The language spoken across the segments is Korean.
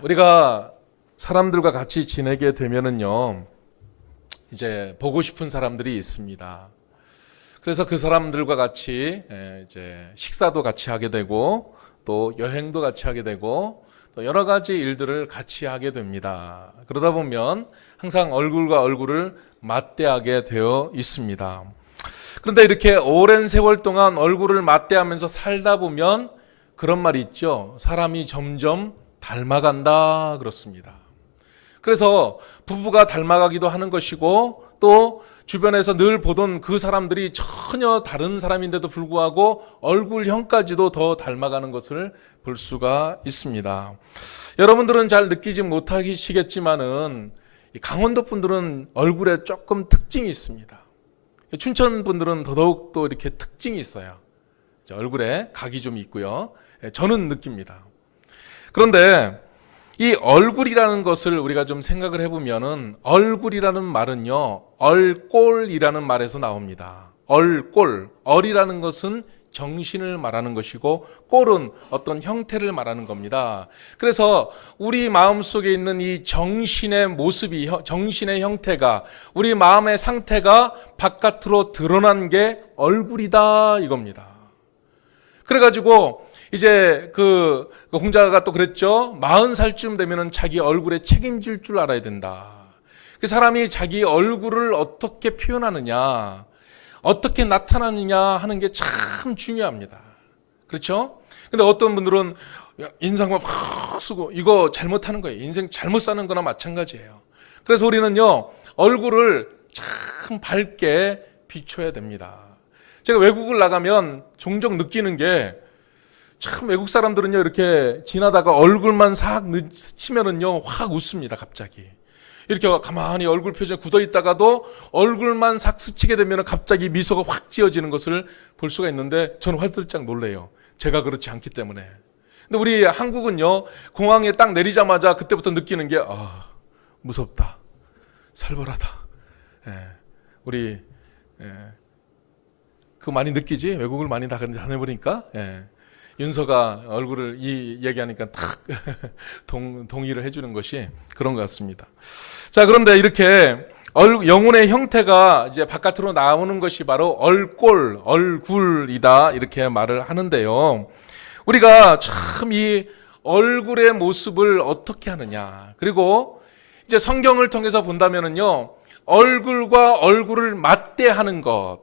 우리가 사람들과 같이 지내게 되면은요, 이제 보고 싶은 사람들이 있습니다. 그래서 그 사람들과 같이 이제 식사도 같이 하게 되고, 또 여행도 같이 하게 되고, 또 여러 가지 일들을 같이 하게 됩니다. 그러다 보면 항상 얼굴과 얼굴을 맞대하게 되어 있습니다. 그런데 이렇게 오랜 세월 동안 얼굴을 맞대하면서 살다 보면 그런 말이 있죠. 사람이 점점 닮아간다 그렇습니다. 그래서 부부가 닮아가기도 하는 것이고, 또 주변에서 늘 보던 그 사람들이 전혀 다른 사람인데도 불구하고 얼굴형까지도 더 닮아가는 것을 볼 수가 있습니다. 여러분들은 잘 느끼지 못하시겠지만은 강원도 분들은 얼굴에 조금 특징이 있습니다. 춘천 분들은 더더욱 또 이렇게 특징이 있어요. 얼굴에 각이 좀 있고요. 저는 느낍니다. 그런데 이 얼굴이라는 것을 우리가 좀 생각을 해보면은, 얼굴이라는 말은요, 얼꼴이라는 말에서 나옵니다. 얼꼴, 얼이라는 것은 정신을 말하는 것이고, 꼴은 어떤 형태를 말하는 겁니다. 그래서 우리 마음속에 있는 이 정신의 모습이, 정신의 형태가, 우리 마음의 상태가 바깥으로 드러난 게 얼굴이다 이겁니다. 그래가지고 이제 그 공자가 또 그랬죠. 40살쯤 되면은 자기 얼굴에 책임질 줄 알아야 된다. 그 사람이 자기 얼굴을 어떻게 표현하느냐, 어떻게 나타나느냐 하는 게 참 중요합니다. 그렇죠? 근데 어떤 분들은 인상만 팍 쓰고 이거 잘못하는 거예요. 인생 잘못 사는 거나 마찬가지예요. 그래서 우리는요, 얼굴을 참 밝게 비춰야 됩니다. 제가 외국을 나가면 종종 느끼는 게, 참 외국 사람들은요, 이렇게 지나다가 얼굴만 싹 스치면은요, 확 웃습니다, 갑자기. 이렇게 가만히 얼굴 표정이 굳어 있다가도 얼굴만 싹 스치게 되면 갑자기 미소가 확 지어지는 것을 볼 수가 있는데, 저는 활들짝 놀래요. 제가 그렇지 않기 때문에. 근데 우리 한국은요, 공항에 딱 내리자마자 그때부터 느끼는 게, 무섭다, 살벌하다. 우리 그거 많이 느끼지? 외국을 많이 다녀보니까. 윤서가 얼굴을 이 얘기하니까 탁 동의를 해주는 것이 그런 것 같습니다. 자, 그런데 이렇게 영혼의 형태가 이제 바깥으로 나오는 것이 바로 얼꼴, 얼굴이다 이렇게 말을 하는데요. 우리가 참 이 얼굴의 모습을 어떻게 하느냐, 그리고 이제 성경을 통해서 본다면은요, 얼굴과 얼굴을 맞대하는 것,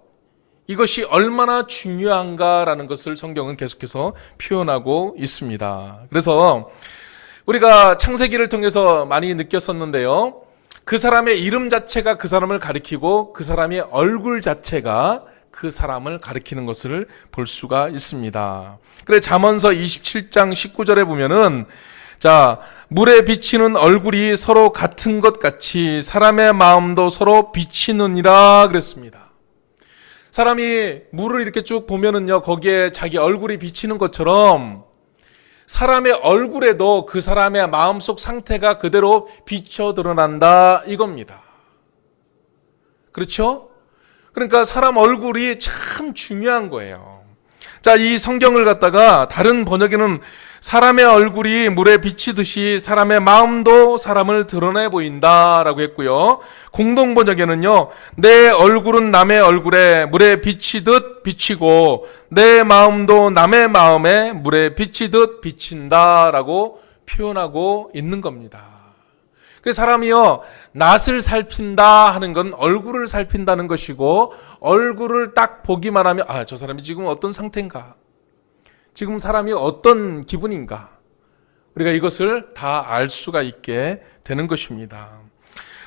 이것이 얼마나 중요한가라는 것을 성경은 계속해서 표현하고 있습니다. 그래서 우리가 창세기를 통해서 많이 느꼈었는데요, 그 사람의 이름 자체가 그 사람을 가리키고 그 사람의 얼굴 자체가 그 사람을 가리키는 것을 볼 수가 있습니다. 그래 잠언서 27장 19절에 보면은, 자, 물에 비치는 얼굴이 서로 같은 것 같이 사람의 마음도 서로 비치느니라 그랬습니다. 사람이 물을 이렇게 쭉 보면은요, 거기에 자기 얼굴이 비치는 것처럼 사람의 얼굴에도 그 사람의 마음속 상태가 그대로 비쳐 드러난다 이겁니다. 그렇죠? 그러니까 사람 얼굴이 참 중요한 거예요. 자, 이 성경을 갖다가 다른 번역에는 사람의 얼굴이 물에 비치듯이 사람의 마음도 사람을 드러내 보인다라고 했고요. 공동 번역에는요, 내 얼굴은 남의 얼굴에 물에 비치듯 비치고 내 마음도 남의 마음에 물에 비치듯 비친다라고 표현하고 있는 겁니다. 그 사람이요, 낯을 살핀다 하는 건 얼굴을 살핀다는 것이고, 얼굴을 딱 보기만 하면 저 사람이 지금 어떤 상태인가, 지금 사람이 어떤 기분인가, 우리가 이것을 다 알 수가 있게 되는 것입니다.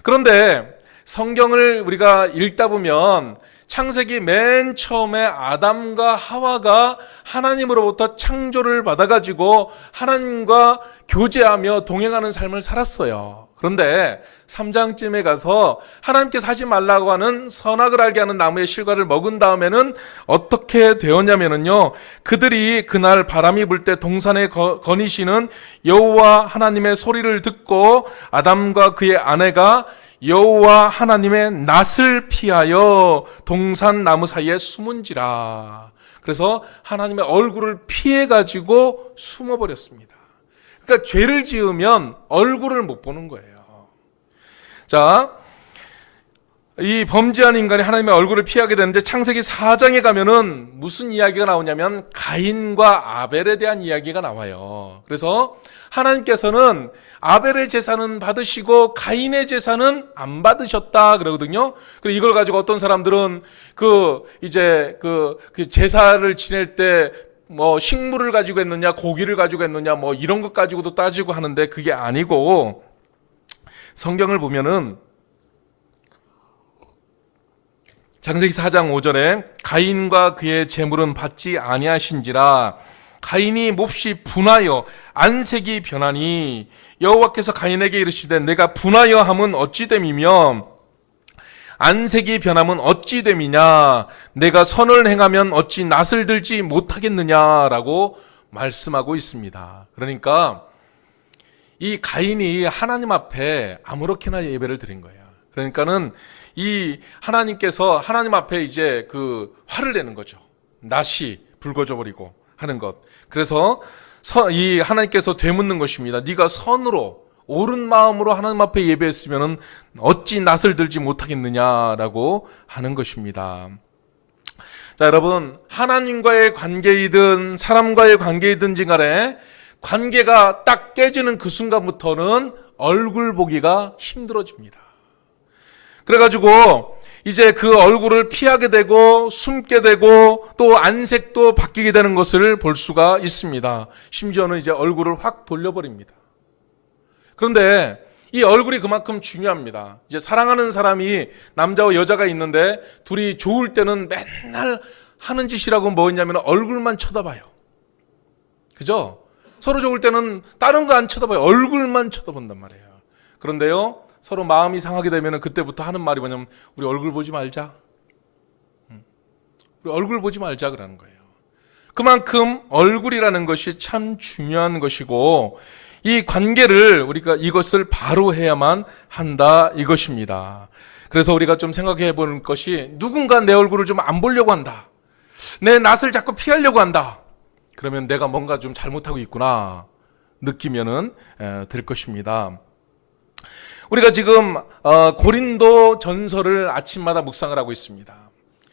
그런데 성경을 우리가 읽다 보면 창세기 맨 처음에 아담과 하와가 하나님으로부터 창조를 받아가지고 하나님과 교제하며 동행하는 삶을 살았어요. 그런데 3장쯤에 가서 하나님께서 하지 말라고 하는 선악을 알게 하는 나무의 실과를 먹은 다음에는 어떻게 되었냐면요, 그들이 그날 바람이 불 때 동산에 거니시는 여호와 하나님의 소리를 듣고 아담과 그의 아내가 여호와 하나님의 낯을 피하여 동산 나무 사이에 숨은지라. 그래서 하나님의 얼굴을 피해가지고 숨어버렸습니다. 그러니까 죄를 지으면 얼굴을 못 보는 거예요. 자, 이 범죄한 인간이 하나님의 얼굴을 피하게 되는데 창세기 4장에 가면은 무슨 이야기가 나오냐면 가인과 아벨에 대한 이야기가 나와요. 그래서 하나님께서는 아벨의 제사는 받으시고 가인의 제사는 안 받으셨다 그러거든요. 그리고 이걸 가지고 어떤 사람들은 그 제사를 지낼 때 뭐 식물을 가지고 했느냐 고기를 가지고 했느냐 뭐 이런 것 가지고도 따지고 하는데 그게 아니고, 성경을 보면은 창세기 4장 5절에 가인과 그의 재물은 받지 아니하신지라 가인이 몹시 분하여 안색이 변하니 여호와께서 가인에게 이르시되 내가 분하여 함은 어찌 됨이며 안색이 변함은 어찌 됨이냐 내가 선을 행하면 어찌 낯을 들지 못하겠느냐라고 말씀하고 있습니다. 그러니까 이 가인이 하나님 앞에 아무렇게나 예배를 드린 거예요. 그러니까는 이 하나님께서 하나님 앞에 이제 그 화를 내는 거죠. 낯이 붉어져 버리고 하는 것. 그래서 이 하나님께서 되묻는 것입니다. 네가 선으로 옳은 마음으로 하나님 앞에 예배했으면 어찌 낯을 들지 못하겠느냐라고 하는 것입니다. 자, 여러분, 하나님과의 관계이든 사람과의 관계이든지 간에 관계가 딱 깨지는 그 순간부터는 얼굴 보기가 힘들어집니다. 그래가지고 이제 그 얼굴을 피하게 되고 숨게 되고 또 안색도 바뀌게 되는 것을 볼 수가 있습니다. 심지어는 이제 얼굴을 확 돌려버립니다. 그런데 이 얼굴이 그만큼 중요합니다. 이제 사랑하는 사람이 남자와 여자가 있는데 둘이 좋을 때는 맨날 하는 짓이라고 뭐였냐면 얼굴만 쳐다봐요. 그죠? 서로 좋을 때는 다른 거 안 쳐다봐요. 얼굴만 쳐다본단 말이에요. 그런데요, 서로 마음이 상하게 되면 그때부터 하는 말이 뭐냐면 우리 얼굴 보지 말자. 우리 얼굴 보지 말자 그러는 거예요. 그만큼 얼굴이라는 것이 참 중요한 것이고 이 관계를 우리가 이것을 바로 해야만 한다 이것입니다. 그래서 우리가 좀 생각해 보는 것이 누군가 내 얼굴을 좀 안 보려고 한다. 내 낯을 자꾸 피하려고 한다. 그러면 내가 뭔가 좀 잘못하고 있구나 느끼면은 될 것입니다. 우리가 지금 고린도 전서를 아침마다 묵상을 하고 있습니다.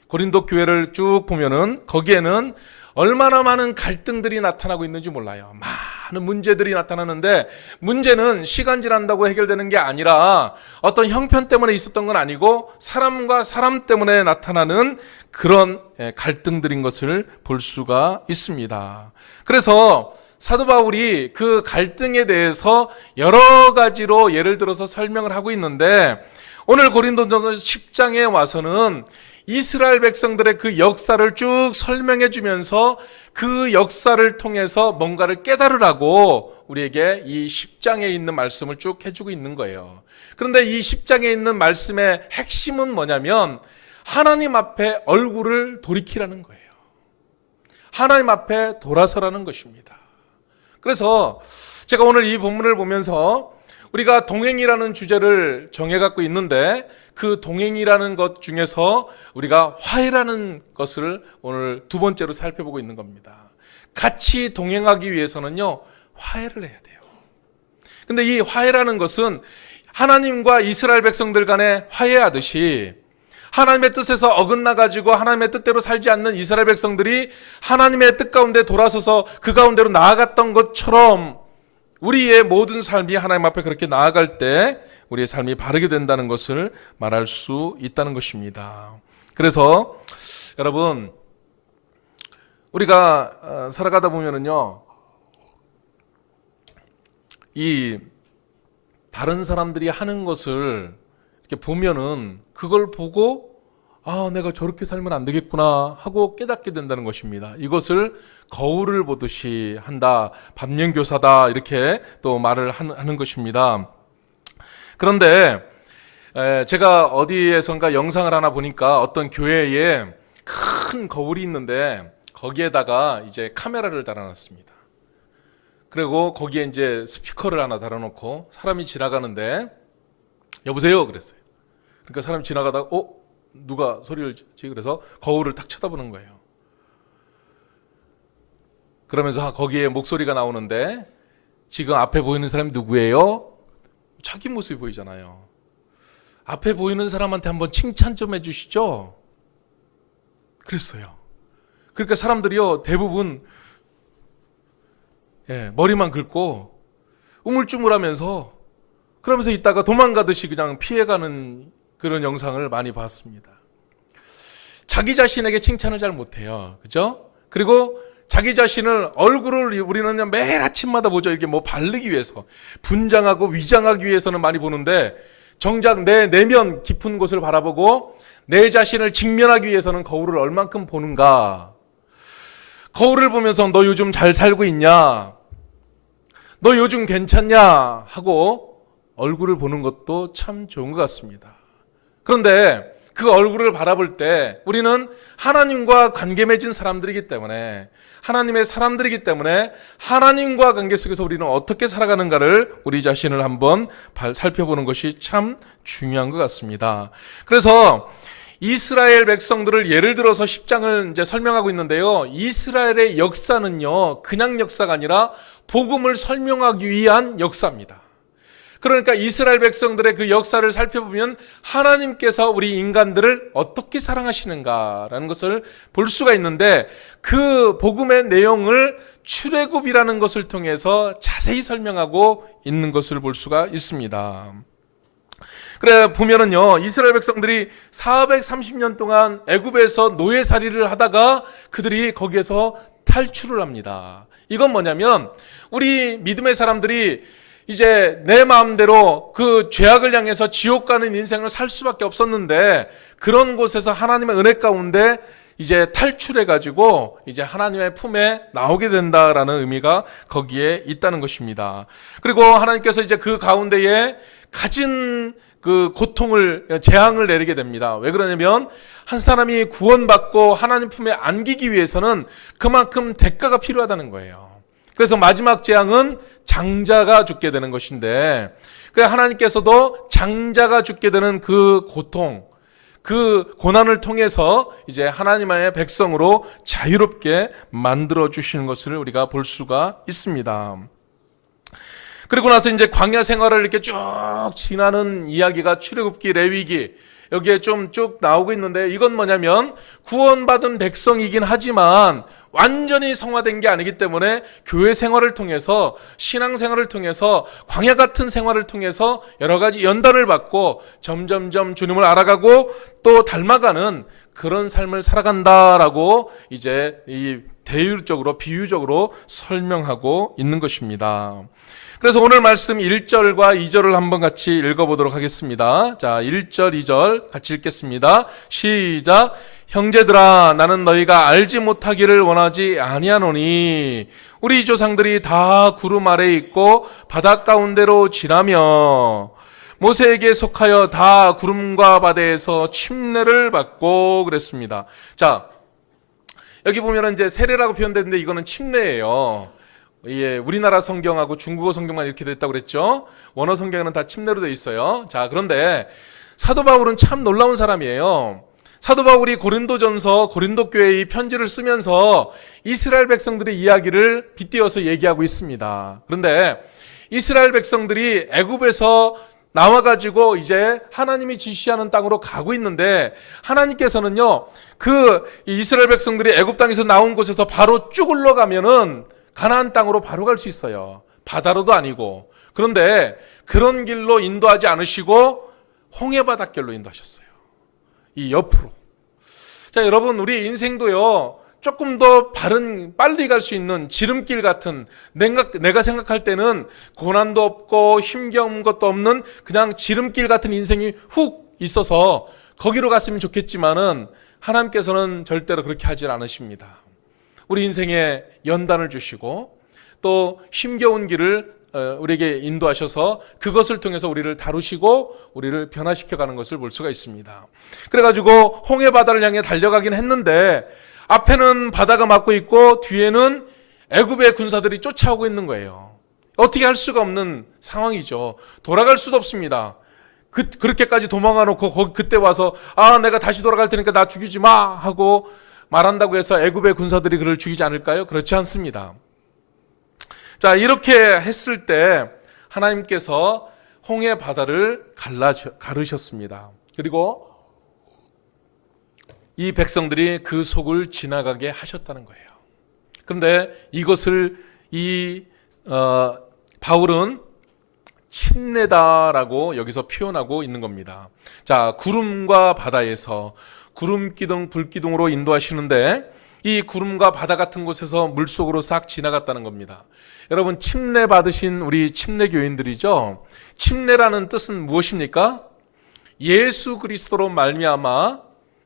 고린도 교회를 쭉 보면은 거기에는 얼마나 많은 갈등들이 나타나고 있는지 몰라요. 많은 문제들이 나타나는데 문제는 시간 지난다고 해결되는 게 아니라 어떤 형편 때문에 있었던 건 아니고 사람과 사람 때문에 나타나는 그런 갈등들인 것을 볼 수가 있습니다. 그래서 사도 바울이 그 갈등에 대해서 여러 가지로 예를 들어서 설명을 하고 있는데 오늘 고린도전서 10장에 와서는 이스라엘 백성들의 그 역사를 쭉 설명해 주면서 그 역사를 통해서 뭔가를 깨달으라고 우리에게 이 10장에 있는 말씀을 쭉 해주고 있는 거예요. 그런데 이 10장에 있는 말씀의 핵심은 뭐냐면 하나님 앞에 얼굴을 돌이키라는 거예요. 하나님 앞에 돌아서라는 것입니다. 그래서 제가 오늘 이 본문을 보면서 우리가 동행이라는 주제를 정해갖고 있는데 그 동행이라는 것 중에서 우리가 화해라는 것을 오늘 두 번째로 살펴보고 있는 겁니다. 같이 동행하기 위해서는요, 화해를 해야 돼요. 근데 이 화해라는 것은 하나님과 이스라엘 백성들 간에 화해하듯이 하나님의 뜻에서 어긋나가지고 하나님의 뜻대로 살지 않는 이스라엘 백성들이 하나님의 뜻 가운데 돌아서서 그 가운데로 나아갔던 것처럼 우리의 모든 삶이 하나님 앞에 그렇게 나아갈 때 우리의 삶이 바르게 된다는 것을 말할 수 있다는 것입니다. 그래서 여러분, 우리가 살아가다 보면은요, 이 다른 사람들이 하는 것을 이렇게 보면은 그걸 보고 내가 저렇게 살면 안 되겠구나 하고 깨닫게 된다는 것입니다. 이것을 거울을 보듯이 한다, 반면교사다 이렇게 또 말을 하는 것입니다. 그런데 제가 어디에선가 영상을 하나 보니까 어떤 교회에 큰 거울이 있는데 거기에다가 이제 카메라를 달아놨습니다. 그리고 거기에 이제 스피커를 하나 달아놓고 사람이 지나가는데 여보세요 그랬어요. 그러니까 사람이 지나가다가 누가 소리를 지지? 그래서 거울을 딱 쳐다보는 거예요. 그러면서 거기에 목소리가 나오는데 지금 앞에 보이는 사람이 누구예요? 자기 모습이 보이잖아요. 앞에 보이는 사람한테 한번 칭찬 좀 해주시죠. 그랬어요. 그러니까 사람들이요 대부분 머리만 긁고 우물쭈물하면서 그러면서 있다가 도망가듯이 그냥 피해가는 그런 영상을 많이 봤습니다. 자기 자신에게 칭찬을 잘 못해요. 그죠? 그리고 자기 자신을 얼굴을 우리는 매일 아침마다 보죠. 이게 뭐 바르기 위해서 분장하고 위장하기 위해서는 많이 보는데 정작 내 내면 깊은 곳을 바라보고 내 자신을 직면하기 위해서는 거울을 얼만큼 보는가. 거울을 보면서 너 요즘 잘 살고 있냐? 너 요즘 괜찮냐? 하고 얼굴을 보는 것도 참 좋은 것 같습니다. 그런데 그 얼굴을 바라볼 때 우리는 하나님과 관계 맺은 사람들이기 때문에 하나님의 사람들이기 때문에 하나님과 관계 속에서 우리는 어떻게 살아가는가를 우리 자신을 한번 살펴보는 것이 참 중요한 것 같습니다. 그래서 이스라엘 백성들을 예를 들어서 10장을 이제 설명하고 있는데요. 이스라엘의 역사는요, 그냥 역사가 아니라 복음을 설명하기 위한 역사입니다. 그러니까 이스라엘 백성들의 그 역사를 살펴보면 하나님께서 우리 인간들을 어떻게 사랑하시는가라는 것을 볼 수가 있는데 그 복음의 내용을 출애굽이라는 것을 통해서 자세히 설명하고 있는 것을 볼 수가 있습니다. 그래 보면은요, 이스라엘 백성들이 430년 동안 애굽에서 노예살이를 하다가 그들이 거기에서 탈출을 합니다. 이건 뭐냐면 우리 믿음의 사람들이 이제 내 마음대로 그 죄악을 향해서 지옥 가는 인생을 살 수밖에 없었는데 그런 곳에서 하나님의 은혜 가운데 이제 탈출해가지고 이제 하나님의 품에 나오게 된다라는 의미가 거기에 있다는 것입니다. 그리고 하나님께서 이제 그 가운데에 가진 그 고통을, 재앙을 내리게 됩니다. 왜 그러냐면 한 사람이 구원받고 하나님 품에 안기기 위해서는 그만큼 대가가 필요하다는 거예요. 그래서 마지막 재앙은 장자가 죽게 되는 것인데 하나님께서도 장자가 죽게 되는 그 고통, 그 고난을 통해서 이제 하나님의 백성으로 자유롭게 만들어 주시는 것을 우리가 볼 수가 있습니다. 그리고 나서 이제 광야 생활을 이렇게 쭉 지나는 이야기가 출애굽기, 레위기 여기에 좀 쭉 나오고 있는데 이건 뭐냐면 구원받은 백성이긴 하지만 완전히 성화된 게 아니기 때문에 교회 생활을 통해서 신앙 생활을 통해서 광야 같은 생활을 통해서 여러 가지 연단을 받고 점점점 주님을 알아가고 또 닮아가는 그런 삶을 살아간다라고 이제 이 대유적으로 비유적으로 설명하고 있는 것입니다. 그래서 오늘 말씀 1절과 2절을 한번 같이 읽어보도록 하겠습니다. 자, 1절, 2절 같이 읽겠습니다. 시작. 형제들아, 나는 너희가 알지 못하기를 원하지 아니하노니 우리 조상들이 다 구름 아래에 있고 바다 가운데로 지나며 모세에게 속하여 다 구름과 바다에서 침례를 받고 그랬습니다. 자, 여기 보면 이제 세례라고 표현되는데 이거는 침례예요. 예, 우리나라 성경하고 중국어 성경만 이렇게 됐다고 그랬죠. 원어 성경은 다 침례로 되어 있어요. 자, 그런데 사도 바울은 참 놀라운 사람이에요. 사도 바울이 고린도전서 고린도 교회의 편지를 쓰면서 이스라엘 백성들의 이야기를 빗대어서 얘기하고 있습니다. 그런데 이스라엘 백성들이 애굽에서 나와가지고 이제 하나님이 지시하는 땅으로 가고 있는데 하나님께서는요, 그 이스라엘 백성들이 애굽 땅에서 나온 곳에서 바로 쭉 올라가면은 가나안 땅으로 바로 갈 수 있어요. 바다로도 아니고. 그런데 그런 길로 인도하지 않으시고 홍해바닷길로 인도하셨어요. 이 옆으로. 자, 여러분, 우리 인생도요, 조금 더 빨리 갈 수 있는 지름길 같은, 내가 생각할 때는 고난도 없고 힘겨운 것도 없는 그냥 지름길 같은 인생이 훅 있어서 거기로 갔으면 좋겠지만은 하나님께서는 절대로 그렇게 하질 않으십니다. 우리 인생에 연단을 주시고 또 힘겨운 길을 우리에게 인도하셔서 그것을 통해서 우리를 다루시고 우리를 변화시켜가는 것을 볼 수가 있습니다. 그래가지고 홍해바다를 향해 달려가긴 했는데 앞에는 바다가 막고 있고 뒤에는 애굽의 군사들이 쫓아오고 있는 거예요. 어떻게 할 수가 없는 상황이죠. 돌아갈 수도 없습니다. 그렇게까지 도망가 놓고 그때 와서 내가 다시 돌아갈 테니까 나 죽이지 마 하고 말한다고 해서 애굽의 군사들이 그를 죽이지 않을까요? 그렇지 않습니다. 자, 이렇게 했을 때 하나님께서 홍해 바다를 가르셨습니다. 그리고 이 백성들이 그 속을 지나가게 하셨다는 거예요. 그런데 이것을 바울은 침례다라고 여기서 표현하고 있는 겁니다. 자, 구름과 바다에서 구름기둥, 불기둥으로 인도하시는데 이 구름과 바다 같은 곳에서 물속으로 싹 지나갔다는 겁니다. 여러분, 침례 받으신 우리 침례교인들이죠. 침례라는 뜻은 무엇입니까? 예수 그리스도로 말미암아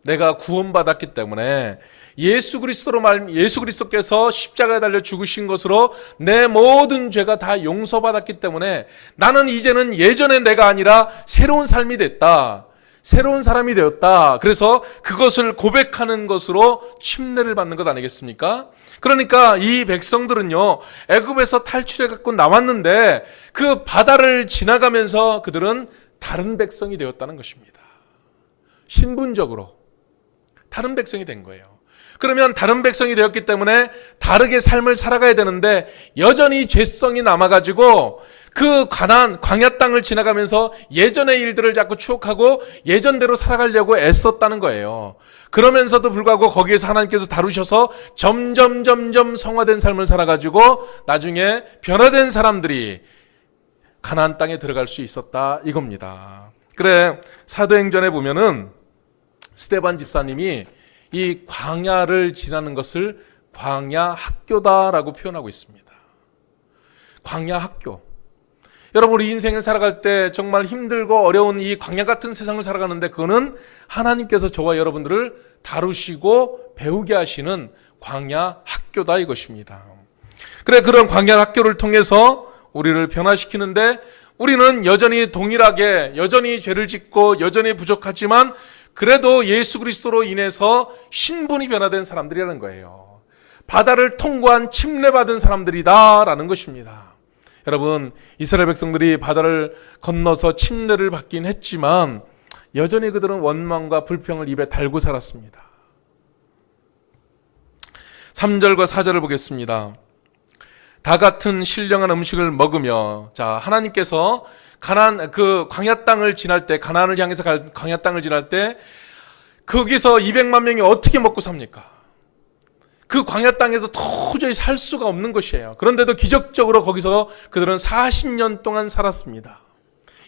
내가 구원받았기 때문에 예수 그리스도께서 십자가에 달려 죽으신 것으로 내 모든 죄가 다 용서받았기 때문에 나는 이제는 예전의 내가 아니라 새로운 삶이 됐다. 새로운 사람이 되었다. 그래서 그것을 고백하는 것으로 침례를 받는 것 아니겠습니까? 그러니까 이 백성들은요, 애굽에서 탈출해 갖고 나왔는데 그 바다를 지나가면서 그들은 다른 백성이 되었다는 것입니다. 신분적으로 다른 백성이 된 거예요. 그러면 다른 백성이 되었기 때문에 다르게 삶을 살아가야 되는데 여전히 죄성이 남아가지고 그 광야 땅을 지나가면서 예전의 일들을 자꾸 추억하고 예전대로 살아가려고 애썼다는 거예요. 그러면서도 불구하고 거기에서 하나님께서 다루셔서 점점 성화된 삶을 살아가지고 나중에 변화된 사람들이 가나안 땅에 들어갈 수 있었다 이겁니다. 그래, 사도행전에 보면은 스데반 집사님이 이 광야를 지나는 것을 광야 학교다라고 표현하고 있습니다. 광야 학교. 여러분, 우리 인생을 살아갈 때 정말 힘들고 어려운 이 광야 같은 세상을 살아가는데 그거는 하나님께서 저와 여러분들을 다루시고 배우게 하시는 광야 학교다 이것입니다. 그래, 그런 광야 학교를 통해서 우리를 변화시키는데 우리는 여전히 동일하게 여전히 죄를 짓고 여전히 부족하지만 그래도 예수 그리스도로 인해서 신분이 변화된 사람들이라는 거예요. 바다를 통과한 침례받은 사람들이다라는 것입니다. 여러분, 이스라엘 백성들이 바다를 건너서 침례를 받긴 했지만 여전히 그들은 원망과 불평을 입에 달고 살았습니다. 3절과 4절을 보겠습니다. 다 같은 신령한 음식을 먹으며, 자, 하나님께서 가나안 그 광야 땅을 지날 때, 가나안을 향해서 광야 땅을 지날 때 거기서 200만 명이 어떻게 먹고 삽니까? 그 광야 땅에서 도저히 살 수가 없는 것이에요. 그런데도 기적적으로 거기서 그들은 40년 동안 살았습니다.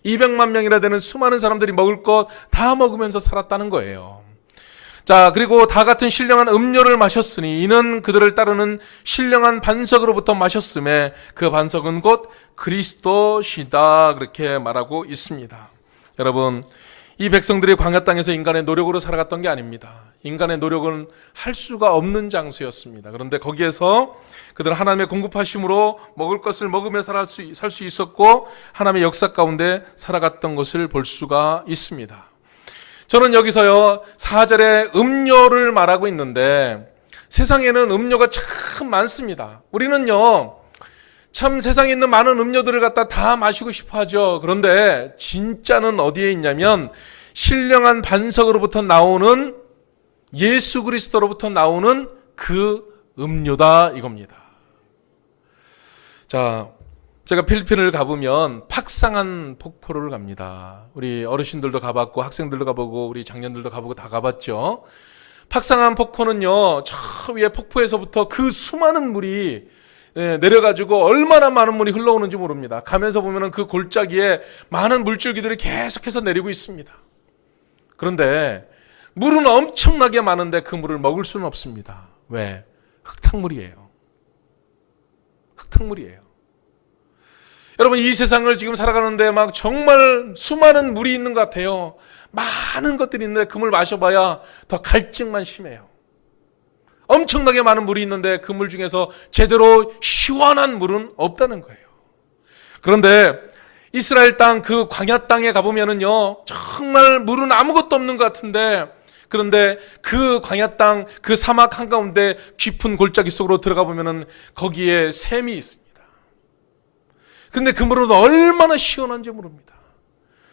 200만 명이나 되는 수많은 사람들이 먹을 것 다 먹으면서 살았다는 거예요. 자, 그리고 다 같은 신령한 음료를 마셨으니 이는 그들을 따르는 신령한 반석으로부터 마셨음에 그 반석은 곧 그리스도시다, 그렇게 말하고 있습니다. 여러분, 이 백성들이 광야 땅에서 인간의 노력으로 살아갔던 게 아닙니다. 인간의 노력은 할 수가 없는 장소였습니다. 그런데 거기에서 그들은 하나님의 공급하심으로 먹을 것을 먹으며 살 수 있었고 하나님의 역사 가운데 살아갔던 것을 볼 수가 있습니다. 저는 여기서요 4절에 음료를 말하고 있는데 세상에는 음료가 참 많습니다. 우리는요 참 세상에 있는 많은 음료들을 갖다 다 마시고 싶어 하죠. 그런데 진짜는 어디에 있냐면 신령한 반석으로부터 나오는 예수 그리스도로부터 나오는 그 음료다 이겁니다. 자, 제가 필리핀을 가보면 팍상한 폭포를 갑니다. 우리 어르신들도 가봤고 학생들도 가보고 우리 장년들도 가보고 다 가봤죠. 팍상한 폭포는요 저 위에 폭포에서부터 그 수많은 물이 내려가지고 얼마나 많은 물이 흘러오는지 모릅니다. 가면서 보면은 그 골짜기에 많은 물줄기들이 계속해서 내리고 있습니다. 그런데 물은 엄청나게 많은데 그 물을 먹을 수는 없습니다. 왜? 흙탕물이에요. 흙탕물이에요. 여러분, 이 세상을 지금 살아가는데 막 정말 수많은 물이 있는 것 같아요. 많은 것들이 있는데 그 물 마셔봐야 더 갈증만 심해요. 엄청나게 많은 물이 있는데 그 물 중에서 제대로 시원한 물은 없다는 거예요. 그런데 이스라엘 땅 그 광야 땅에 가보면은요 정말 물은 아무것도 없는 것 같은데 그런데 그 광야 땅 그 사막 한가운데 깊은 골짜기 속으로 들어가 보면은 거기에 샘이 있습니다. 근데 그 물은 얼마나 시원한지 모릅니다.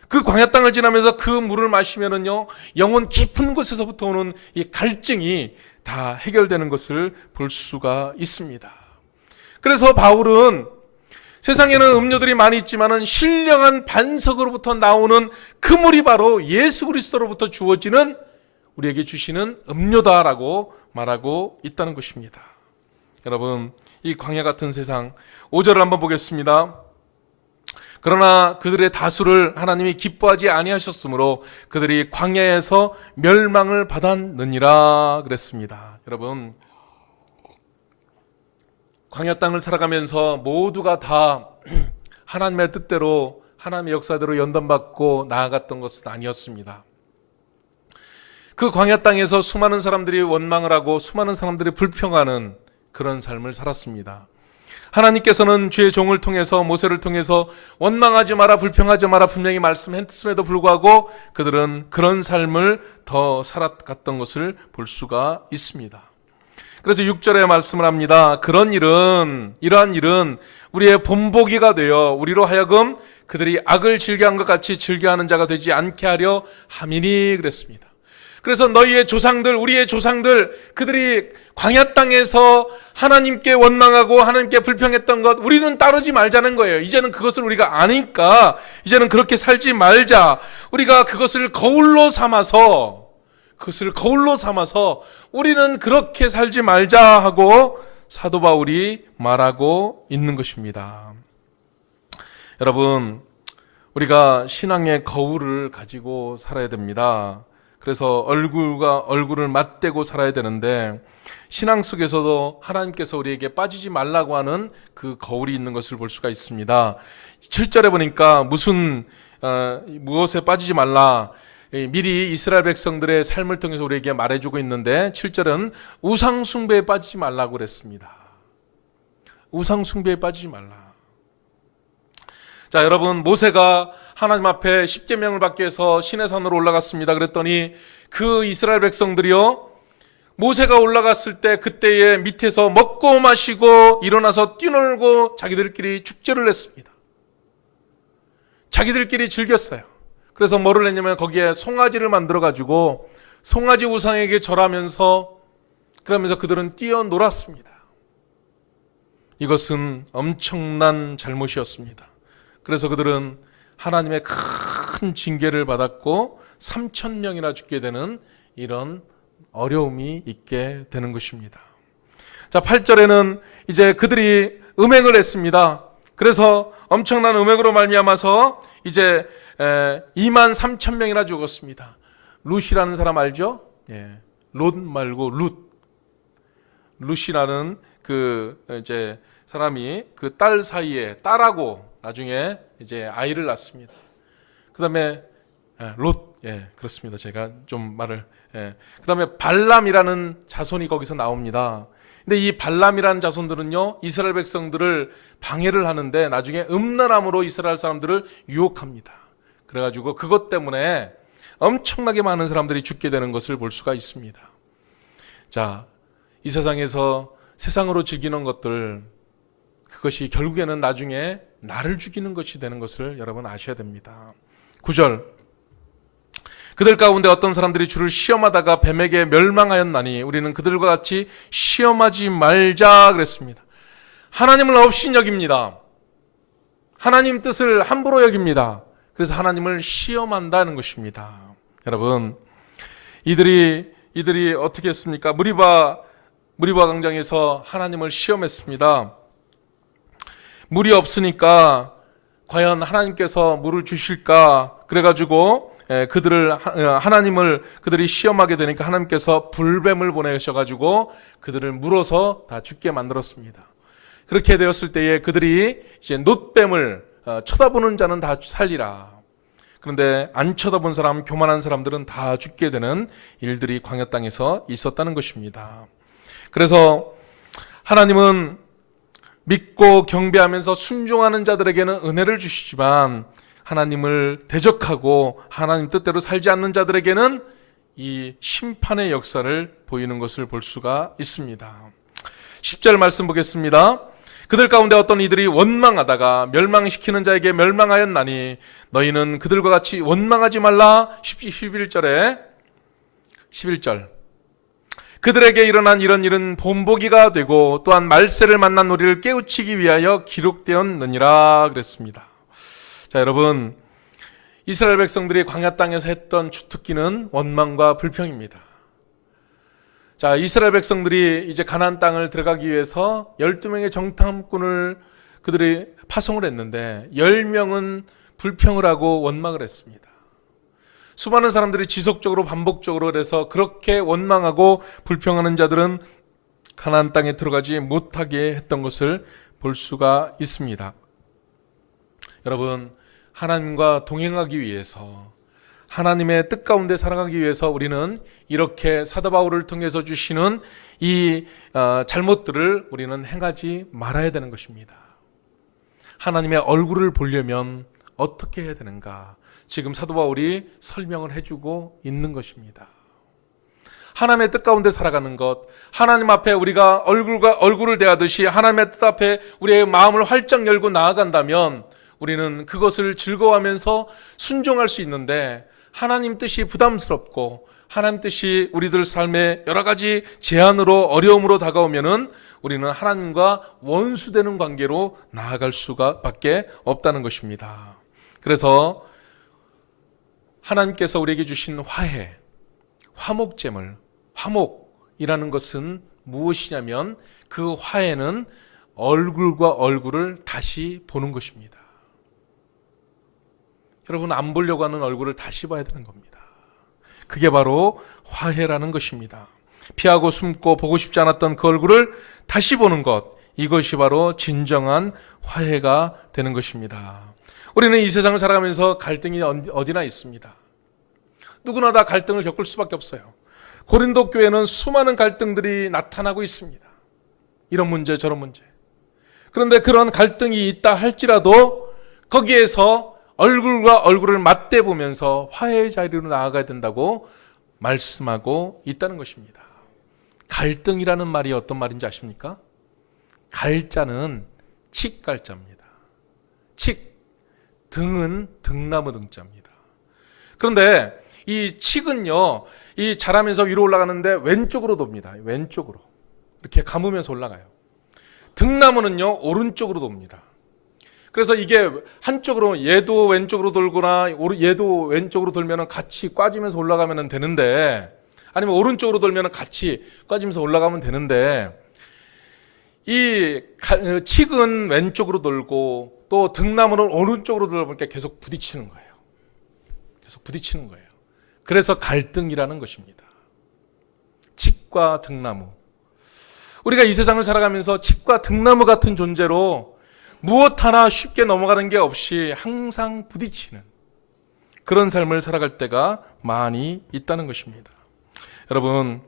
그 광야 땅을 지나면서 그 물을 마시면은요 영혼 깊은 곳에서부터 오는 이 갈증이 다 해결되는 것을 볼 수가 있습니다. 그래서 바울은 세상에는 음료들이 많이 있지만은 신령한 반석으로부터 나오는 그 물이 바로 예수 그리스도로부터 주어지는 우리에게 주시는 음료다라고 말하고 있다는 것입니다. 여러분, 이 광야 같은 세상 5절을 한번 보겠습니다. 그러나 그들의 다수를 하나님이 기뻐하지 아니하셨으므로 그들이 광야에서 멸망을 받았느니라 그랬습니다. 여러분, 광야 땅을 살아가면서 모두가 다 하나님의 뜻대로 하나님의 역사대로 연단받고 나아갔던 것은 아니었습니다. 그 광야 땅에서 수많은 사람들이 원망을 하고 수많은 사람들이 불평하는 그런 삶을 살았습니다. 하나님께서는 주의 종을 통해서 모세를 통해서 원망하지 마라, 불평하지 마라 분명히 말씀했음에도 불구하고 그들은 그런 삶을 더 살아갔던 것을 볼 수가 있습니다. 그래서 6절에 말씀을 합니다. 이러한 일은 우리의 본보기가 되어 우리로 하여금 그들이 악을 즐겨한 것 같이 즐겨하는 자가 되지 않게 하려 함이니 그랬습니다. 그래서 너희의 조상들, 우리의 조상들, 그들이 광야 땅에서 하나님께 원망하고 하나님께 불평했던 것, 우리는 따르지 말자는 거예요. 이제는 그것을 우리가 아니까 이제는 그렇게 살지 말자. 우리가 그것을 거울로 삼아서 우리는 그렇게 살지 말자 하고 사도 바울이 말하고 있는 것입니다. 여러분, 우리가 신앙의 거울을 가지고 살아야 됩니다. 그래서 얼굴을 맞대고 살아야 되는데 신앙 속에서도 하나님께서 우리에게 빠지지 말라고 하는 그 거울이 있는 것을 볼 수가 있습니다. 7절에 보니까 무엇에 빠지지 말라, 미리 이스라엘 백성들의 삶을 통해서 우리에게 말해주고 있는데 7절은 우상 숭배에 빠지지 말라고 그랬습니다. 우상 숭배에 빠지지 말라. 자, 여러분, 모세가 하나님 앞에 십계명을 받기 위해서 시내산으로 올라갔습니다. 그랬더니 그 이스라엘 백성들이요, 모세가 올라갔을 때 그때에 밑에서 먹고 마시고 일어나서 뛰놀고 자기들끼리 축제를 했습니다. 자기들끼리 즐겼어요. 그래서 뭐를 했냐면 거기에 송아지를 만들어 가지고 송아지 우상에게 절하면서 그러면서 그들은 뛰어놀았습니다. 이것은 엄청난 잘못이었습니다. 그래서 그들은 하나님의 큰 징계를 받았고 3,000명이나 죽게 되는 이런 어려움이 있게 되는 것입니다. 자, 8절에는 이제 그들이 음행을 했습니다. 그래서 엄청난 음행으로 말미암아서 이제 23,000명이나 죽었습니다. 룻이라는 사람 알죠? 예. 롯 말고 룻이라는 그 이제 사람이 그 딸 사이에 딸하고 나중에 이제 아이를 낳습니다. 그다음에 롯, 예, 그렇습니다. 제가 좀 말을, 예. 그다음에 발람이라는 자손이 거기서 나옵니다. 근데 이 발람이라는 자손들은요, 이스라엘 백성들을 방해를 하는데 나중에 음란함으로 이스라엘 사람들을 유혹합니다. 그래가지고 그것 때문에 엄청나게 많은 사람들이 죽게 되는 것을 볼 수가 있습니다. 자, 이 세상에서 세상으로 즐기는 것들, 그것이 결국에는 나중에 나를 죽이는 것이 되는 것을 여러분 아셔야 됩니다. 9절, 그들 가운데 어떤 사람들이 주를 시험하다가 뱀에게 멸망하였나니 우리는 그들과 같이 시험하지 말자 그랬습니다. 하나님을 업신여깁니다. 하나님 뜻을 함부로 여깁니다. 그래서 하나님을 시험한다는 것입니다. 여러분, 이들이 어떻게 했습니까? 무리바 광장에서 하나님을 시험했습니다. 물이 없으니까 과연 하나님께서 물을 주실까? 그래가지고 그들이 시험하게 되니까 하나님께서 불뱀을 보내셔가지고 그들을 물어서 다 죽게 만들었습니다. 그렇게 되었을 때에 그들이 이제 놋뱀을 쳐다보는 자는 다 살리라. 그런데 안 쳐다본 사람, 교만한 사람들은 다 죽게 되는 일들이 광야 땅에서 있었다는 것입니다. 그래서 하나님은 믿고 경배하면서 순종하는 자들에게는 은혜를 주시지만 하나님을 대적하고 하나님 뜻대로 살지 않는 자들에게는 이 심판의 역사를 보이는 것을 볼 수가 있습니다. 10절 말씀 보겠습니다. 그들 가운데 어떤 이들이 원망하다가 멸망시키는 자에게 멸망하였나니 너희는 그들과 같이 원망하지 말라. 11절 그들에게 일어난 이런 일은 본보기가 되고 또한 말세를 만난 우리를 깨우치기 위하여 기록되었느니라 그랬습니다. 자, 여러분, 이스라엘 백성들이 광야 땅에서 했던 주특기는 원망과 불평입니다. 자, 이스라엘 백성들이 이제 가나안 땅을 들어가기 위해서 12명의 정탐꾼을 그들이 파송을 했는데 10명은 불평을 하고 원망을 했습니다. 수많은 사람들이 지속적으로 반복적으로 그래서 그렇게 원망하고 불평하는 자들은 가나안 땅에 들어가지 못하게 했던 것을 볼 수가 있습니다. 여러분, 하나님과 동행하기 위해서, 하나님의 뜻 가운데 살아가기 위해서 우리는 이렇게 사도 바울을 통해서 주시는 이 잘못들을 우리는 행하지 말아야 되는 것입니다. 하나님의 얼굴을 보려면 어떻게 해야 되는가? 지금 사도 바울이 설명을 해주고 있는 것입니다. 하나님의 뜻 가운데 살아가는 것, 하나님 앞에 우리가 얼굴을 대하듯이 하나님의 뜻 앞에 우리의 마음을 활짝 열고 나아간다면 우리는 그것을 즐거워하면서 순종할 수 있는데, 하나님 뜻이 부담스럽고 하나님 뜻이 우리들 삶에 여러 가지 제한으로 어려움으로 다가오면은 우리는 하나님과 원수되는 관계로 나아갈 수밖에 없다는 것입니다. 그래서 하나님께서 우리에게 주신 화해, 화목제물, 화목이라는 것은 무엇이냐면 그 화해는 얼굴과 얼굴을 다시 보는 것입니다. 여러분, 안 보려고 하는 얼굴을 다시 봐야 되는 겁니다. 그게 바로 화해라는 것입니다. 피하고 숨고 보고 싶지 않았던 그 얼굴을 다시 보는 것, 이것이 바로 진정한 화해가 되는 것입니다. 우리는 이 세상을 살아가면서 갈등이 어디나 있습니다. 누구나 다 갈등을 겪을 수밖에 없어요. 고린도 교회는 수많은 갈등들이 나타나고 있습니다. 이런 문제 저런 문제. 그런데 그런 갈등이 있다 할지라도 거기에서 얼굴과 얼굴을 맞대보면서 화해의 자리로 나아가야 된다고 말씀하고 있다는 것입니다. 갈등이라는 말이 어떤 말인지 아십니까? 갈자는 칡갈자입니다. 칡, 등은 등나무 등자입니다. 그런데 이 칡은요, 이 자라면서 위로 올라가는데 왼쪽으로 돕니다. 왼쪽으로 이렇게 감으면서 올라가요. 등나무는요, 오른쪽으로 돕니다. 그래서 이게 한쪽으로, 얘도 왼쪽으로 돌거나 얘도 왼쪽으로 돌면 같이 꽈지면서 올라가면 되는데, 아니면 오른쪽으로 돌면 같이 꽈지면서 올라가면 되는데, 이 칡은 왼쪽으로 돌고 또 등나무는 오른쪽으로 돌다 보니까 계속 부딪히는 거예요. 계속 부딪히는 거예요. 그래서 갈등이라는 것입니다. 칡과 등나무. 우리가 이 세상을 살아가면서 칡과 등나무 같은 존재로 무엇 하나 쉽게 넘어가는 게 없이 항상 부딪히는 그런 삶을 살아갈 때가 많이 있다는 것입니다. 여러분,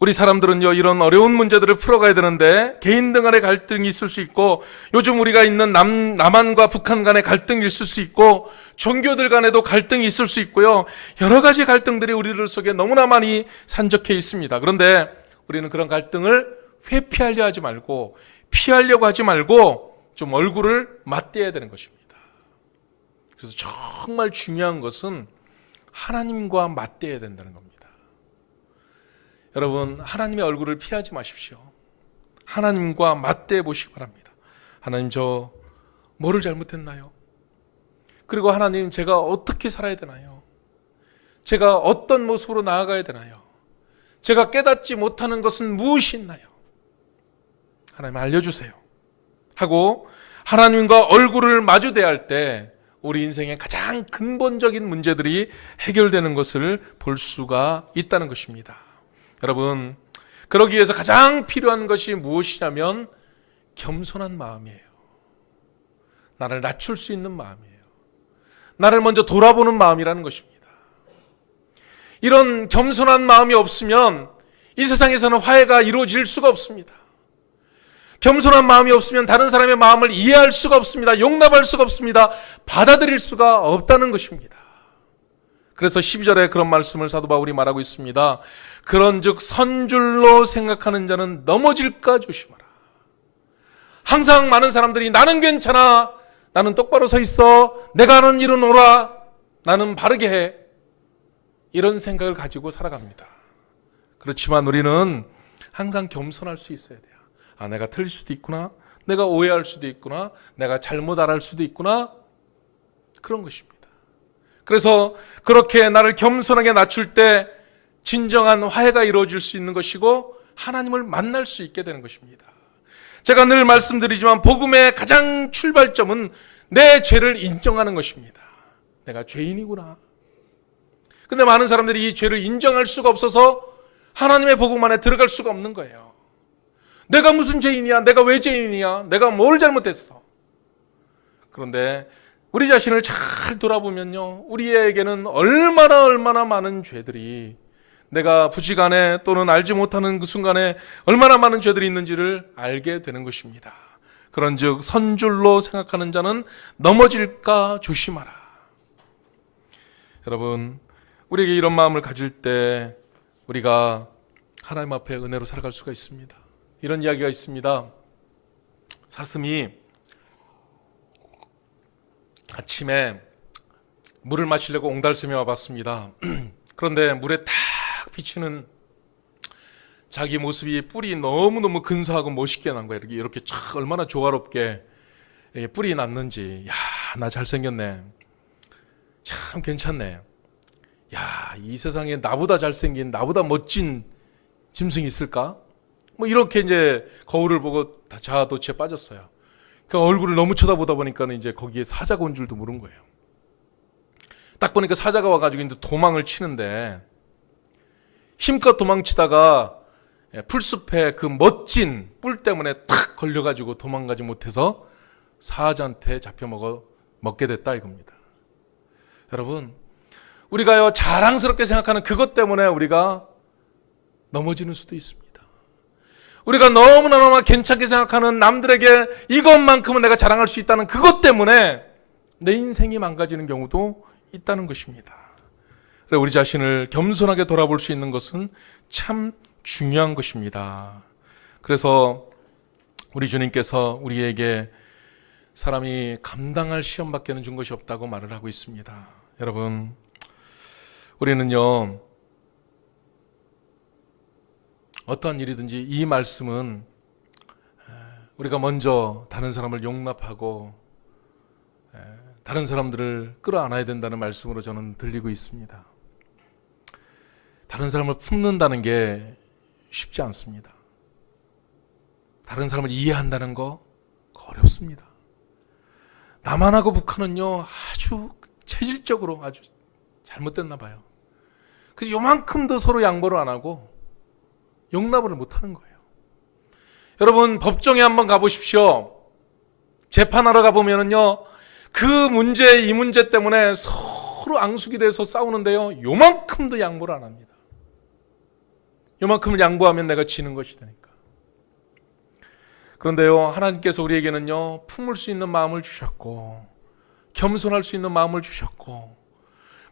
우리 사람들은요, 이런 어려운 문제들을 풀어가야 되는데 개인들 간의 갈등이 있을 수 있고, 요즘 우리가 있는 남한과 북한 간의 갈등이 있을 수 있고, 종교들 간에도 갈등이 있을 수 있고요, 여러 가지 갈등들이 우리들 속에 너무나 많이 산적해 있습니다. 그런데 우리는 그런 갈등을 회피하려 하지 말고, 피하려고 하지 말고 좀 얼굴을 맞대야 되는 것입니다. 그래서 정말 중요한 것은 하나님과 맞대야 된다는 겁니다. 여러분, 하나님의 얼굴을 피하지 마십시오. 하나님과 맞대 보시기 바랍니다. 하나님, 저 뭐를 잘못했나요? 그리고 하나님, 제가 어떻게 살아야 되나요? 제가 어떤 모습으로 나아가야 되나요? 제가 깨닫지 못하는 것은 무엇이 있나요? 하나님, 알려주세요 하고 하나님과 얼굴을 마주 대할 때 우리 인생의 가장 근본적인 문제들이 해결되는 것을 볼 수가 있다는 것입니다. 여러분, 그러기 위해서 가장 필요한 것이 무엇이냐면 겸손한 마음이에요. 나를 낮출 수 있는 마음이에요. 나를 먼저 돌아보는 마음이라는 것입니다. 이런 겸손한 마음이 없으면 이 세상에서는 화해가 이루어질 수가 없습니다. 겸손한 마음이 없으면 다른 사람의 마음을 이해할 수가 없습니다. 용납할 수가 없습니다. 받아들일 수가 없다는 것입니다. 그래서 12절에 그런 말씀을 사도 바울이 말하고 있습니다. 그런즉 선줄로 생각하는 자는 넘어질까 조심하라. 항상 많은 사람들이 나는 괜찮아, 나는 똑바로 서 있어, 내가 하는 일은 옳아, 나는 바르게 해, 이런 생각을 가지고 살아갑니다. 그렇지만 우리는 항상 겸손할 수 있어야 돼요. 내가 틀릴 수도 있구나. 내가 오해할 수도 있구나. 내가 잘못 알할 수도 있구나. 그런 것입니다. 그래서 그렇게 나를 겸손하게 낮출 때 진정한 화해가 이루어질 수 있는 것이고 하나님을 만날 수 있게 되는 것입니다. 제가 늘 말씀드리지만 복음의 가장 출발점은 내 죄를 인정하는 것입니다. 내가 죄인이구나. 근데 많은 사람들이 이 죄를 인정할 수가 없어서 하나님의 복음 안에 들어갈 수가 없는 거예요. 내가 무슨 죄인이야? 내가 왜 죄인이야? 내가 뭘 잘못했어? 그런데 우리 자신을 잘 돌아보면요, 우리에게는 얼마나 많은 죄들이, 내가 부지간에 또는 알지 못하는 그 순간에 얼마나 많은 죄들이 있는지를 알게 되는 것입니다. 그런즉 선줄로 생각하는 자는 넘어질까 조심하라. 여러분, 우리에게 이런 마음을 가질 때 우리가 하나님 앞에 은혜로 살아갈 수가 있습니다. 이런 이야기가 있습니다. 사슴이 아침에 물을 마시려고 옹달샘에 와봤습니다. 그런데 물에 탁 비치는 자기 모습이 뿔이 너무너무 근사하고 멋있게 난 거예요. 이렇게 쫙 얼마나 조화롭게 뿔이 났는지. 야, 나 잘생겼네. 참 괜찮네. 야, 이 세상에 나보다 잘생긴, 나보다 멋진 짐승이 있을까? 뭐 이렇게 이제 거울을 보고 자아도취에 빠졌어요. 그 얼굴을 너무 쳐다보다 보니까 이제 거기에 사자가 온 줄도 모른 거예요. 딱 보니까 사자가 와가지고 이제 도망을 치는데 힘껏 도망치다가 풀숲에 그 멋진 뿔 때문에 탁 걸려가지고 도망가지 못해서 사자한테 잡혀 먹게 됐다 이겁니다. 여러분, 우리가요 자랑스럽게 생각하는 그것 때문에 우리가 넘어지는 수도 있습니다. 우리가 너무나 괜찮게 생각하는 남들에게 이것만큼은 내가 자랑할 수 있다는 그것 때문에 내 인생이 망가지는 경우도 있다는 것입니다. 우리 자신을 겸손하게 돌아볼 수 있는 것은 참 중요한 것입니다. 그래서 우리 주님께서 우리에게 사람이 감당할 시험밖에는 준 것이 없다고 말을 하고 있습니다. 여러분, 우리는요 어떠한 일이든지 이 말씀은 우리가 먼저 다른 사람을 용납하고 다른 사람들을 끌어안아야 된다는 말씀으로 저는 들리고 있습니다. 다른 사람을 품는다는 게 쉽지 않습니다. 다른 사람을 이해한다는 거 어렵습니다. 남한하고 북한은요 아주 체질적으로 아주 잘못됐나 봐요. 그래서 요만큼도 서로 양보를 안 하고 용납을 못하는 거예요. 여러분, 법정에 한번 가보십시오. 재판하러 가보면은요 그 문제 이 문제 때문에 서로 앙숙이 돼서 싸우는데요 요만큼도 양보를 안 합니다. 요만큼을 양보하면 내가 지는 것이 되니까. 그런데요 하나님께서 우리에게는요 품을 수 있는 마음을 주셨고 겸손할 수 있는 마음을 주셨고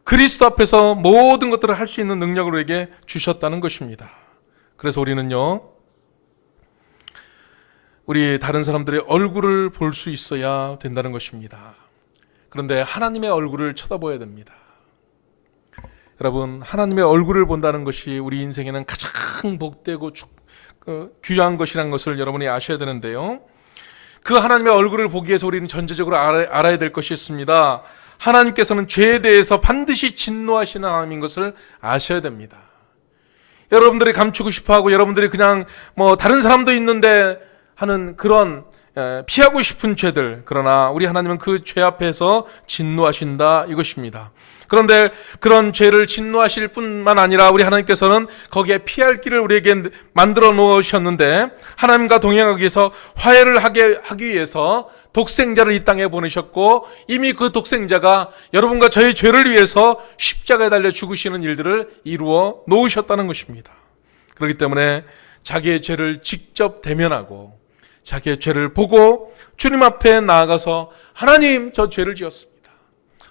그리스도 앞에서 모든 것들을 할 수 있는 능력을 우리에게 주셨다는 것입니다. 그래서 우리는요 우리 다른 사람들의 얼굴을 볼 수 있어야 된다는 것입니다. 그런데 하나님의 얼굴을 쳐다봐야 됩니다. 여러분, 하나님의 얼굴을 본다는 것이 우리 인생에는 가장 복되고 귀한 것이라는 것을 여러분이 아셔야 되는데요, 그 하나님의 얼굴을 보기 위해서 우리는 전제적으로 알아야 될 것이 있습니다. 하나님께서는 죄에 대해서 반드시 진노하시는 하나님인 것을 아셔야 됩니다. 여러분들이 감추고 싶어하고 여러분들이 그냥 뭐 다른 사람도 있는데 하는 그런 피하고 싶은 죄들, 그러나 우리 하나님은 그 죄 앞에서 진노하신다 이것입니다. 그런데 그런 죄를 진노하실 뿐만 아니라 우리 하나님께서는 거기에 피할 길을 우리에게 만들어 놓으셨는데 하나님과 동행하기 위해서 화해를 하기 위해서 독생자를 이 땅에 보내셨고 이미 그 독생자가 여러분과 저의 죄를 위해서 십자가에 달려 죽으시는 일들을 이루어 놓으셨다는 것입니다. 그렇기 때문에 자기의 죄를 직접 대면하고 자기의 죄를 보고 주님 앞에 나아가서 하나님, 저 죄를 지었습니다.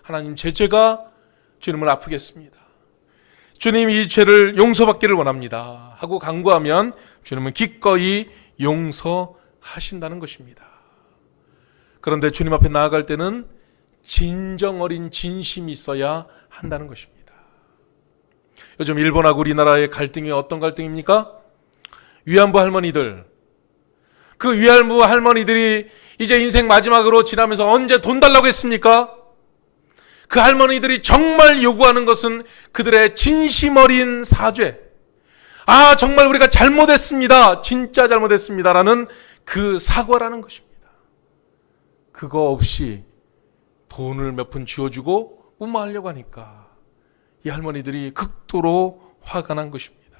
하나님, 제 죄가 주님을 아프겠습니다. 주님, 이 죄를 용서받기를 원합니다 하고 간구하면 주님은 기꺼이 용서하신다는 것입니다. 그런데 주님 앞에 나아갈 때는 진정 어린 진심이 있어야 한다는 것입니다. 요즘 일본하고 우리나라의 갈등이 어떤 갈등입니까? 위안부 할머니들. 그 위안부 할머니들이 이제 인생 마지막으로 지나면서 언제 돈 달라고 했습니까? 그 할머니들이 정말 요구하는 것은 그들의 진심 어린 사죄. 아, 정말 우리가 잘못했습니다. 진짜 잘못했습니다라는 그 사과라는 것입니다. 그거 없이 돈을 몇 푼 쥐어주고 무마하려고 하니까 이 할머니들이 극도로 화가 난 것입니다.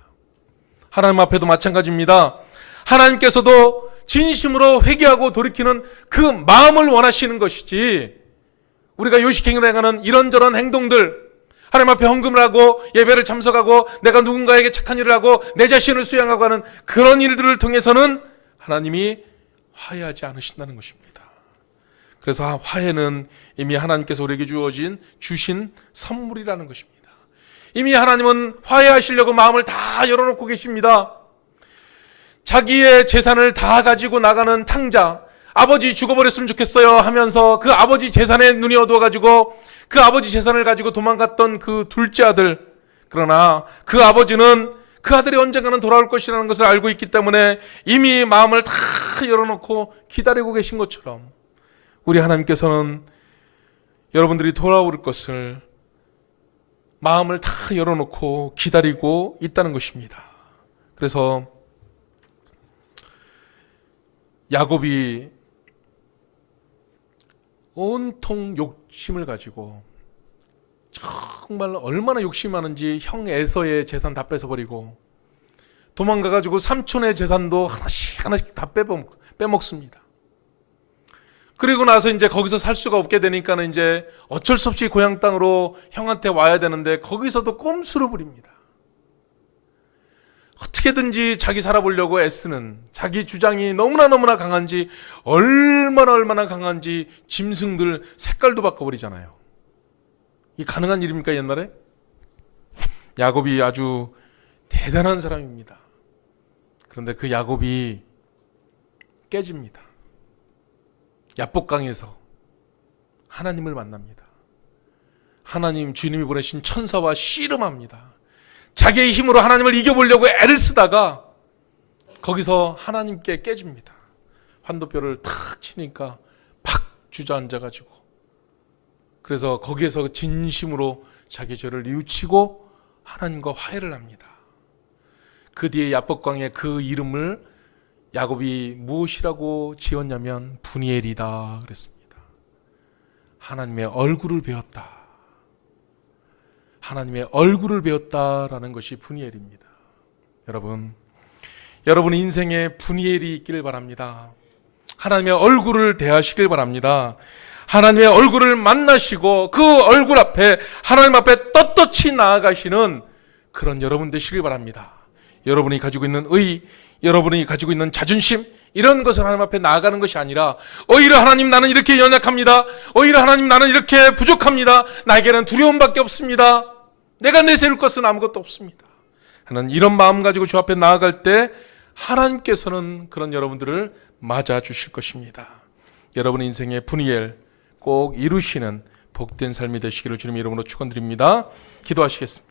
하나님 앞에도 마찬가지입니다. 하나님께서도 진심으로 회개하고 돌이키는 그 마음을 원하시는 것이지, 우리가 요식행위로 행하는 이런저런 행동들, 하나님 앞에 헌금을 하고 예배를 참석하고 내가 누군가에게 착한 일을 하고 내 자신을 수양하고 하는 그런 일들을 통해서는 하나님이 화해하지 않으신다는 것입니다. 그래서 화해는 이미 하나님께서 우리에게 주신 선물이라는 것입니다. 이미 하나님은 화해하시려고 마음을 다 열어놓고 계십니다. 자기의 재산을 다 가지고 나가는 탕자, 아버지 죽어버렸으면 좋겠어요 하면서 그 아버지 재산에 눈이 어두워가지고 그 아버지 재산을 가지고 도망갔던 그 둘째 아들, 그러나 그 아버지는 그 아들이 언젠가는 돌아올 것이라는 것을 알고 있기 때문에 이미 마음을 다 열어놓고 기다리고 계신 것처럼 우리 하나님께서는 여러분들이 돌아올 것을 마음을 다 열어놓고 기다리고 있다는 것입니다. 그래서 야곱이 온통 욕심을 가지고 정말 얼마나 욕심이 많은지 형 에서의 재산 다 뺏어버리고 도망가가지고 삼촌의 재산도 하나씩 다 빼먹습니다. 그리고 나서 이제 거기서 살 수가 없게 되니까는 이제 어쩔 수 없이 고향 땅으로 형한테 와야 되는데 거기서도 꼼수를 부립니다. 어떻게든지 자기 살아보려고 애쓰는, 자기 주장이 너무나 강한지, 얼마나 강한지 짐승들 색깔도 바꿔버리잖아요. 이 가능한 일입니까, 옛날에? 야곱이 아주 대단한 사람입니다. 그런데 그 야곱이 깨집니다. 야복강에서 하나님을 만납니다. 하나님, 주님이 보내신 천사와 씨름합니다. 자기의 힘으로 하나님을 이겨보려고 애를 쓰다가 거기서 하나님께 깨집니다. 환도뼈를 탁 치니까 팍 주저앉아가지고, 그래서 거기에서 진심으로 자기 죄를 뉘우치고 하나님과 화해를 합니다. 그 뒤에 야복강의 그 이름을 야곱이 무엇이라고 지었냐면 분이엘이다 그랬습니다. 하나님의 얼굴을 배웠다. 하나님의 얼굴을 배웠다라는 것이 분이엘입니다. 여러분 인생에 분이엘이 있기를 바랍니다. 하나님의 얼굴을 대하시길 바랍니다. 하나님의 얼굴을 만나시고 그 얼굴 앞에, 하나님 앞에 떳떳이 나아가시는 그런 여러분 되시길 바랍니다. 여러분이 가지고 있는 의, 여러분이 가지고 있는 자존심, 이런 것을 하나님 앞에 나아가는 것이 아니라 오히려 하나님, 나는 이렇게 연약합니다. 오히려 하나님, 나는 이렇게 부족합니다. 나에게는 두려움밖에 없습니다. 내가 내세울 것은 아무것도 없습니다 하는 이런 마음 가지고 주 앞에 나아갈 때 하나님께서는 그런 여러분들을 맞아주실 것입니다. 여러분의 인생의 분이엘 꼭 이루시는 복된 삶이 되시기를 주님의 이름으로 축원드립니다. 기도하시겠습니다.